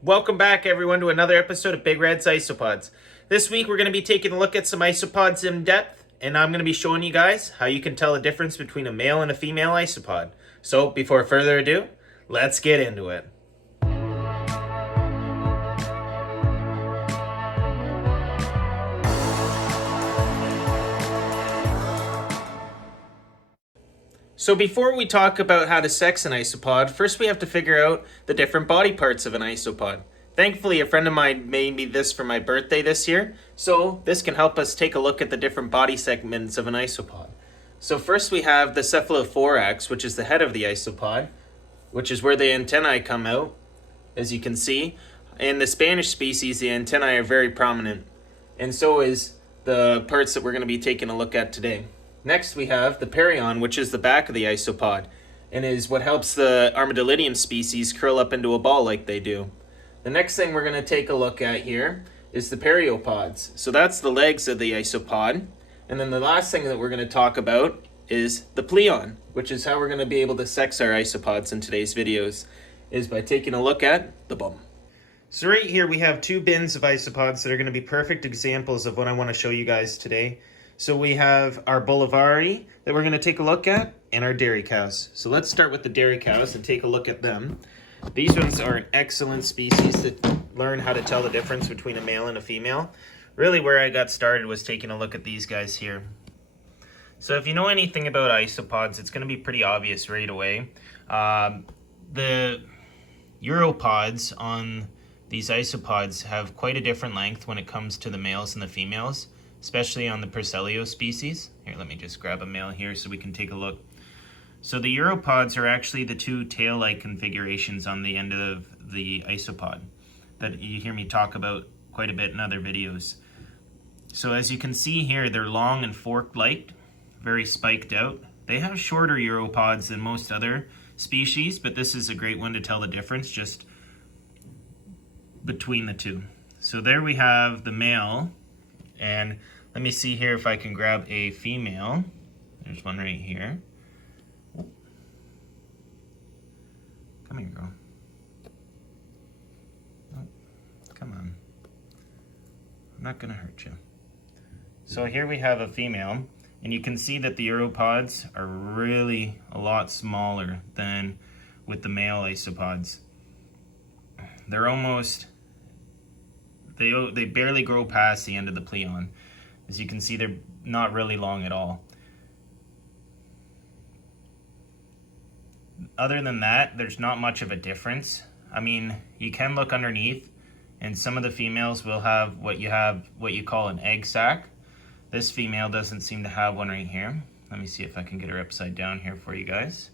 Welcome back, everyone, to another episode of BigRed's Isopods. This week, we're going to be taking a look at some isopods in depth, and I'm going to be showing you guys how you can tell the difference between a male and a female isopod. So, before further ado, let's get into it. So before we talk about how to sex an isopod, first we have to figure out the different body parts of an isopod. Thankfully, a friend of mine made me this for my birthday this year, so this can help us take a look at the different body segments of an isopod. So first we have the cephalothorax, which is the head of the isopod, which is where the antennae come out, as you can see. In the Spanish species, the antennae are very prominent, and so is the parts that we're going to be taking a look at today. Next, we have the Pleon, which is the back of the isopod, and is what helps the Armadillidium species curl up into a ball like they do. The next thing we're going to take a look at here is the periopods. So that's the legs of the isopod. And then the last thing that we're going to talk about is the Pleon, which is how we're going to be able to sex our isopods in today's videos, is by taking a look at the bum. So right here we have two bins of isopods that are going to be perfect examples of what I want to show you guys today. So we have our Bolivari that we're going to take a look at, and our dairy cows. So let's start with the dairy cows and take a look at them. These ones are an excellent species that learn how to tell the difference between a male and a female. Really where I got started was taking a look at these guys here. So if you know anything about isopods, it's going to be pretty obvious right away. The uropods on these isopods have quite a different length when it comes to the males and the females, especially on the Percellio species. Here, let me just grab a male here so we can take a look. So the uropods are actually the two tail-like configurations on the end of the isopod that you hear me talk about quite a bit in other videos. So as you can see here, they're long and fork-like, very spiked out. They have shorter uropods than most other species, but this is a great one to tell the difference just between the two. So there we have the male. And let me see here if I can grab a female. There's one right here. Come here, girl. Oh, come on. I'm not gonna hurt you. So here we have a female, and you can see that the uropods are really a lot smaller than with the male isopods. They're almost, they barely grow past the end of the Pleon. As you can see, they're not really long at all. Other than that, there's not much of a difference. I mean, you can look underneath, and some of the females will have what you call an egg sac. This female doesn't seem to have one right here. Let me see if I can get her upside down here for you guys.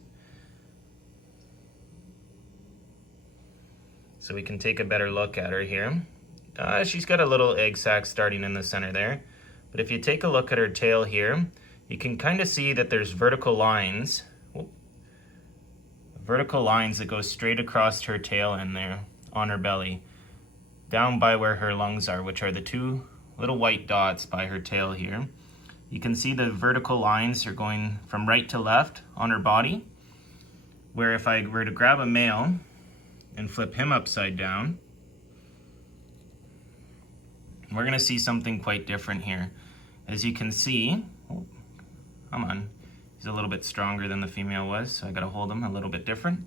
So we can take a better look at her here. She's got a little egg sac starting in the center there. But if you take a look at her tail here, you can kind of see that there's vertical lines that go straight across her tail and there on her belly, down by where her lungs are, which are the two little white dots by her tail here. You can see the vertical lines are going from right to left on her body, where if I were to grab a male and flip him upside down, we're going to see something quite different here. As you can see, oh, come on, he's a little bit stronger than the female was, so I got to hold him a little bit different.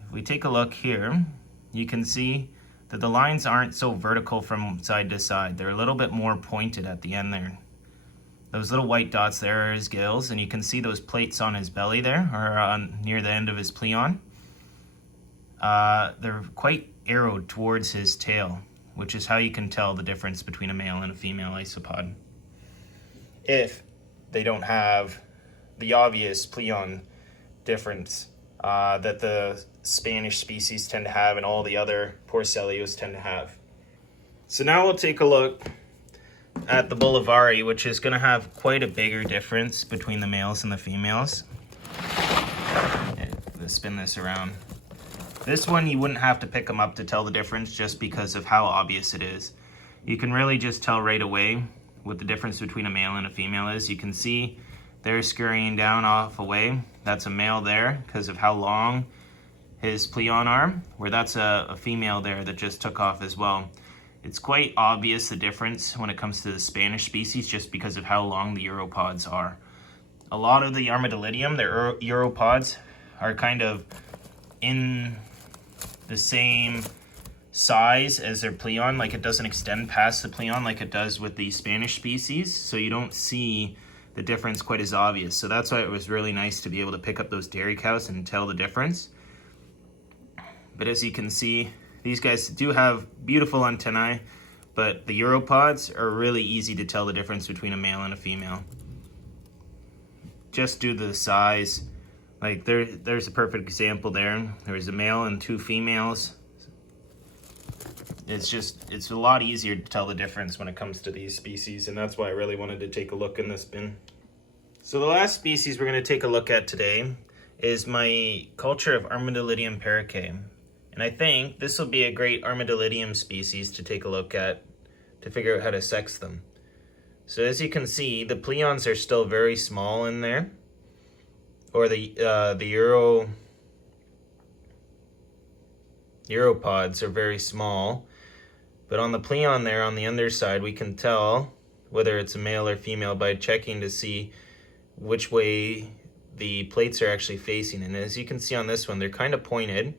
If we take a look here, you can see that the lines aren't so vertical from side to side. They're a little bit more pointed at the end there. Those little white dots there are his gills, and you can see those plates on his belly there, or on near the end of his Pleon. They're quite arrowed towards his tail, which is how you can tell the difference between a male and a female isopod, if they don't have the obvious Pleon difference that the Spanish species tend to have and all the other Porcellios tend to have. So now we'll take a look at the Bolivari, which is going to have quite a bigger difference between the males and the females. Let's spin this around. This one, you wouldn't have to pick them up to tell the difference just because of how obvious it is. You can really just tell right away what the difference between a male and a female is. You can see they're scurrying down off away. That's a male there because of how long his Pleon arm, where that's a female there that just took off as well. It's quite obvious the difference when it comes to the Spanish species just because of how long the Isopods are. A lot of the Armadillidium, their Isopods, are kind of in the same size as their Pleon. Like, it doesn't extend past the Pleon like it does with the Spanish species, so you don't see the difference quite as obvious. So that's why it was really nice to be able to pick up those dairy cows and tell the difference. But as you can see, these guys do have beautiful antennae, but the Isopods are really easy to tell the difference between a male and a female. Just due to the size. Like there's a perfect example there. There's a male and 2 females. It's a lot easier to tell the difference when it comes to these species, and that's why I really wanted to take a look in this bin. So the last species we're going to take a look at today is my culture of Armadillidium paracae. And I think this will be a great Armadillidium species to take a look at to figure out how to sex them. So as you can see, the Pleons are still very small in there, or the Isopods are very small. But on the Pleon there, on the underside, we can tell whether it's a male or female by checking to see which way the plates are actually facing. And as you can see on this one, they're kind of pointed.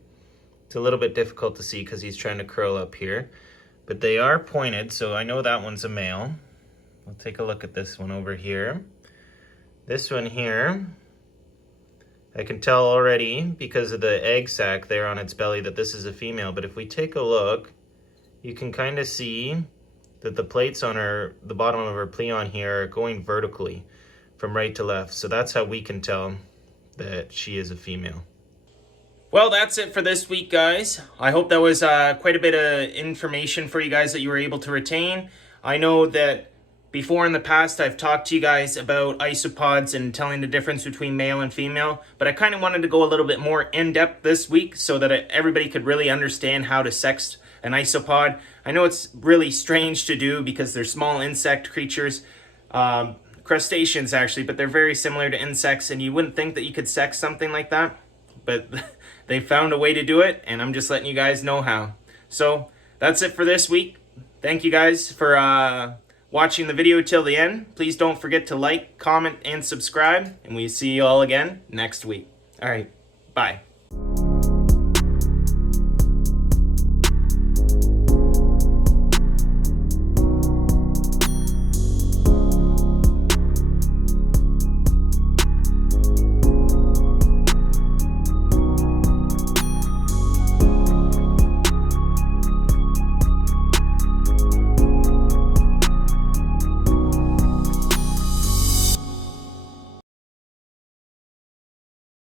It's a little bit difficult to see because he's trying to curl up here. But they are pointed, so I know that one's a male. We'll take a look at this one over here. This one here, I can tell already because of the egg sac there on its belly that this is a female. But if we take a look, you can kind of see that the plates on the bottom of her Pleon here are going vertically from right to left. So that's how we can tell that she is a female. Well, that's it for this week, guys. I hope that was quite a bit of information for you guys that you were able to retain. I know that before in the past I've talked to you guys about isopods and telling the difference between male and female, but I kind of wanted to go a little bit more in-depth this week so that everybody could really understand how to sex an isopod. I know it's really strange to do because they're small insect creatures, crustaceans actually, but they're very similar to insects, and you wouldn't think that you could sex something like that, but they found a way to do it, and I'm just letting you guys know how. So that's it for this week. Thank you guys for watching the video till the end. Please don't forget to like, comment, and subscribe, and we see you all again next week. All right, bye.